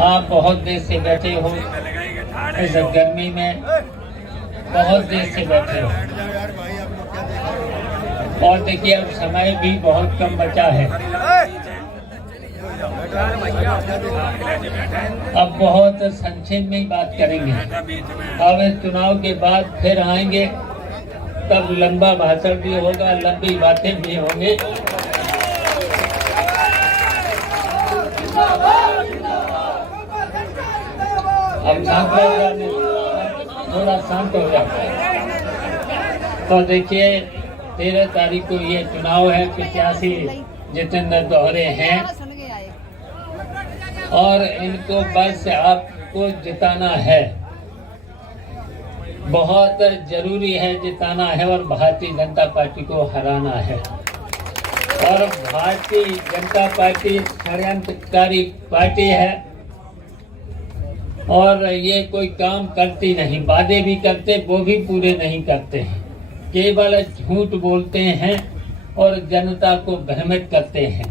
आप बहुत देर से बैठे हो, इस गर्मी में बहुत देर से बैठे हो और देखिए अब समय भी बहुत कम बचा है। अब बहुत संक्षेप में ही बात करेंगे। अब इस चुनाव के बाद फिर आएंगे, तब लंबा भाषण भी होगा, लंबी बातें भी होंगी। अब शांत हो जाने, थोड़ा शांत हो जाता है। तो देखिए 13 तारीख को ये चुनाव है। 85 जितेंद्र दोहरे हैं और इनको बस आपको जिताना है, बहुत जरूरी है जिताना है और भारतीय जनता पार्टी को हराना है। और भारतीय जनता पार्टी षड्यंत्रकारी पार्टी है और ये कोई काम करती नहीं, वादे भी करते वो भी पूरे नहीं करते हैं, केवल झूठ बोलते हैं और जनता को भ्रमित करते हैं।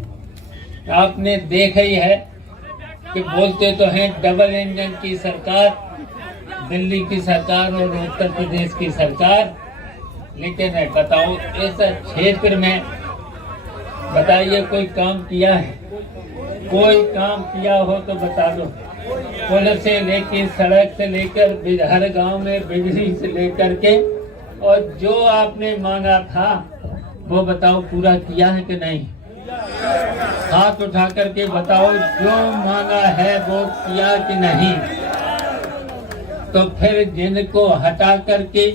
आपने देखा ही है कि बोलते तो हैं डबल इंजन की सरकार, दिल्ली की सरकार और उत्तर प्रदेश की सरकार, लेकिन बताओ इस क्षेत्र में बताइए कोई काम किया है? कोई काम किया हो तो बता दो। पुल से लेकर, सड़क से लेकर, हर गांव में बिजली से लेकर के, और जो आपने मांगा था वो बताओ पूरा किया है कि नहीं? हाथ उठा करके बताओ, जो मांगा है वो किया कि नहीं? तो फिर जिनको हटा करके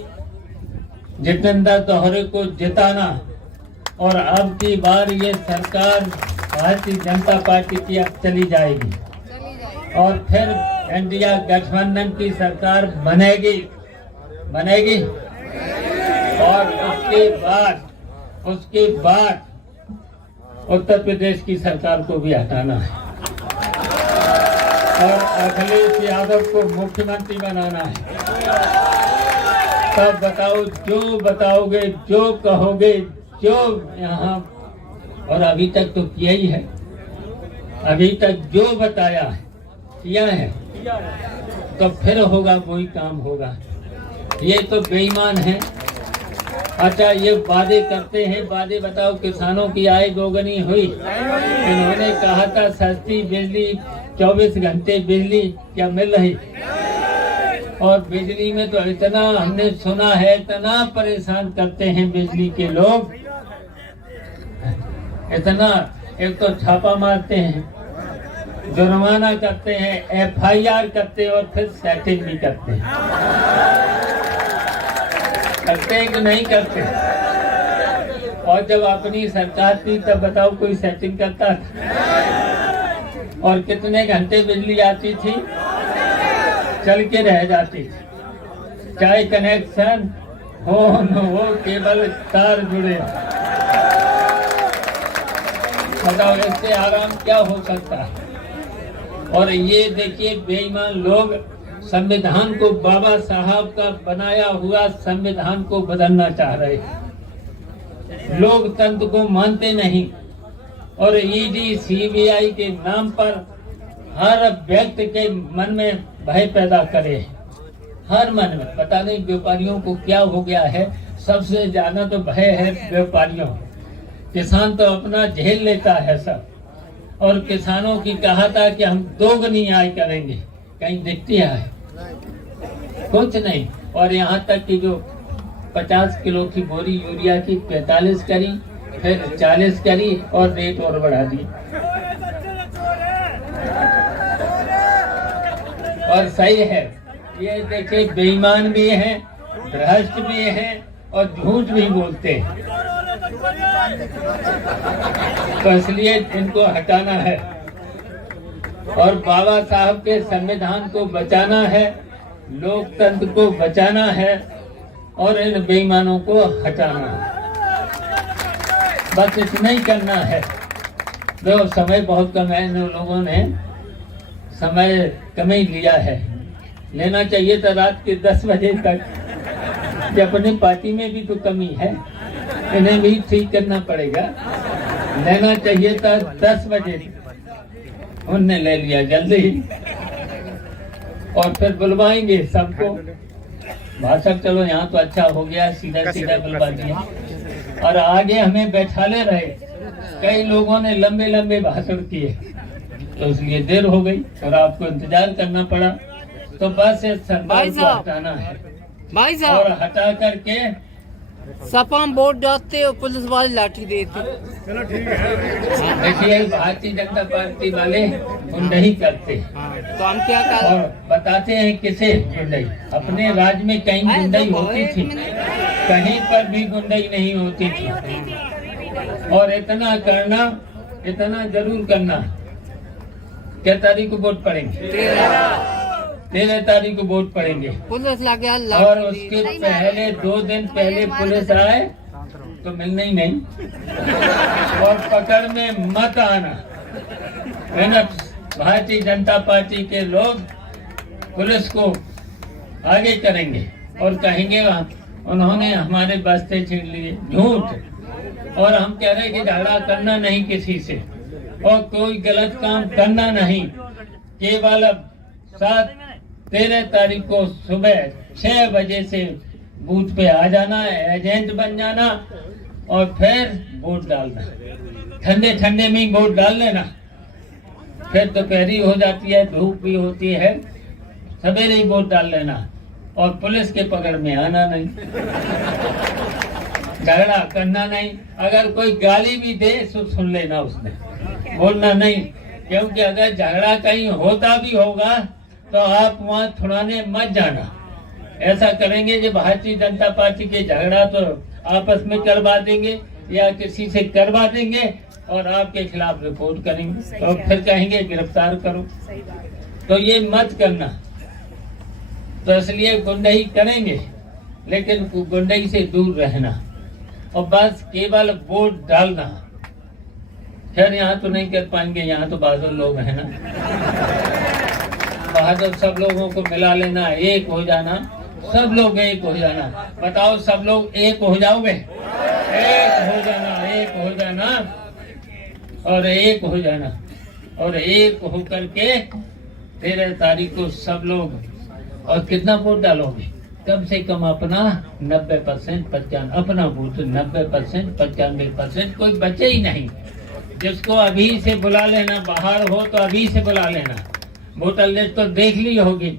जितेंद्र दोहरे को जिताना, और अब की बार ये सरकार भारतीय जनता पार्टी की अब चली जाएगी और फिर इंडिया गठबंधन की सरकार बनेगी और उसके बाद उत्तर प्रदेश की सरकार को भी हटाना है और अखिलेश यादव को मुख्यमंत्री बनाना है। तब बताओ, जो बताओगे, जो कहोगे, जो यहाँ, और अभी तक तो किया ही है, अभी तक जो बताया है किया है, तो फिर होगा वही काम होगा। ये तो बेईमान है। अच्छा, ये वादे करते हैं, वादे बताओ, किसानों की आय दोगुनी हुई, इन्होंने कहा था सस्ती बिजली, 24 घंटे बिजली क्या मिल रही? और बिजली में तो इतना हमने सुना है, इतना परेशान करते हैं बिजली के लोग, इतना, एक तो छापा मारते हैं, जुर्माना करते हैं, FIR करते हैं और फिर सेटिंग भी करते हैं। करते हैं कि नहीं करते? और जब अपनी सरकार थी तब बताओ कोई सेटिंग करता था? और कितने घंटे बिजली आती थी? चल के रह जाती थी, चाहे कनेक्शन हो न हो, केवल तार जुड़े। बताओ इससे आराम क्या हो सकता है? और ये देखिए बेईमान लोग संविधान को, बाबा साहब का बनाया हुआ संविधान को बदलना चाह रहे हैं। लोकतंत्र को मानते नहीं और ED CBI के नाम पर हर व्यक्ति के मन में भय पैदा करे, हर मन में। पता नहीं व्यापारियों को क्या हो गया है, सबसे ज्यादा तो भय है व्यापारियों। किसान तो अपना झेल लेता है सब, और किसानों की कहा था कि हम दोगुनी आय करेंगे, कहीं दिखती है? कुछ नहीं। और यहाँ तक कि जो 50 किलो की बोरी यूरिया की 45 करी, फिर 40 करी और रेट और बढ़ा दी। और सही है, ये देखिए बेईमान भी हैं, भ्रष्ट भी हैं और झूठ भी बोलते हैं, तो इसलिए इनको हटाना है और बाबा साहब के संविधान को बचाना है, लोकतंत्र को बचाना है और इन बेईमानों को हटाना है। बस इतना ही करना है। तो समय बहुत कम है, इन लोगों ने समय कम ही लिया है। लेना चाहिए था रात के 10 बजे तक, कि अपनी पार्टी में भी तो कमी है, इन्हें भी ठीक करना पड़ेगा। लेना चाहिए था 10 बजे, उनने ले लिया जल्दी ही। और फिर बुलवाएंगे सबको। भाषण चलो यहाँ तो अच्छा हो गया, सीधा सीधा बुलवा दिया और आगे हमें बैठाले रहे। कई लोगों ने लंबे लंबे भाषण किए तो इसलिए देर हो गई और आपको इंतजार करना पड़ा। तो बस इस सरकार को हटाना है भाई साहब, और हटा करके सपा में वोट डालते और पुलिस वाले लाठी देते। देखिए भारतीय जनता पार्टी वाले गुंडई करते हैं तो हम क्या करें? और बताते हैं किसे गुंडई। अपने राज्य में कहीं गुंडई होती थी, कहीं पर भी गुंडई नहीं होती थी। और इतना करना, इतना जरूर करना। क्या तारीख को वोट पड़ेंगे? 13 तारीख को वोट पड़ेंगे। पुलिस लगे और उसके पहले 2 दिन पहले पुलिस आए तो मिलना ही नहीं और पकड़ में मत आना। है ना? भारतीय जनता पार्टी के लोग पुलिस को आगे करेंगे और कहेंगे उन्होंने हमारे बस्ते छीन लिए। झूठ। और हम कह रहे हैं कि झगड़ा करना नहीं किसी से और कोई गलत काम करना नहीं। केवल 13 तारीख को सुबह 6 बजे से बूथ पे आ जाना है, एजेंट बन जाना और फिर वोट डालना। ठंडे ठंडे में ही वोट डाल लेना। फिर दोपहरी हो जाती है, धूप भी होती है, सवेरे ही वोट डाल लेना और पुलिस के पकड़ में आना नहीं। झगड़ा करना नहीं। अगर कोई गाली भी दे तो सुन लेना, उसने बोलना नहीं। क्योंकि अगर झगड़ा कहीं होता भी होगा तो आप वहाँ छुड़ाने मत जाना। ऐसा करेंगे कि भारतीय जनता पार्टी के झगड़ा तो आपस में करवा देंगे या किसी से करवा देंगे और आपके खिलाफ रिपोर्ट करेंगे और फिर कहेंगे गिरफ्तार करो। तो ये मत करना। तो इसलिए गुंडई करेंगे लेकिन गुंडई से दूर रहना और बस केवल वोट डालना। खैर यहाँ तो नहीं कर पाएंगे, यहाँ तो बहादुर लोग हैं ना। बहादुर सब लोगों को मिला लेना, एक हो जाना, सब लोग एक हो जाना। बताओ सब लोग एक हो जाओगे? एक हो जाना, एक हो जाना और एक हो जाना और एक हो करके 13 तारीख को सब लोग। और कितना वोट डालोगे? कम से कम अपना 90%, 95 अपना वोट 90%, 95%। कोई बचे ही नहीं। जिसको अभी से बुला लेना, बाहर हो तो अभी से बुला लेना। वोटर लिस्ट तो देख ली होगी।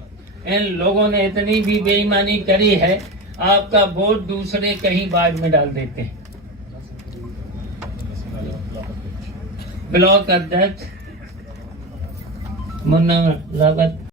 इन लोगों ने इतनी भी बेईमानी करी है, आपका वोट दूसरे कहीं बाद में डाल देते हैं। ब्लॉक अध्यक्ष मुन्ना रावत।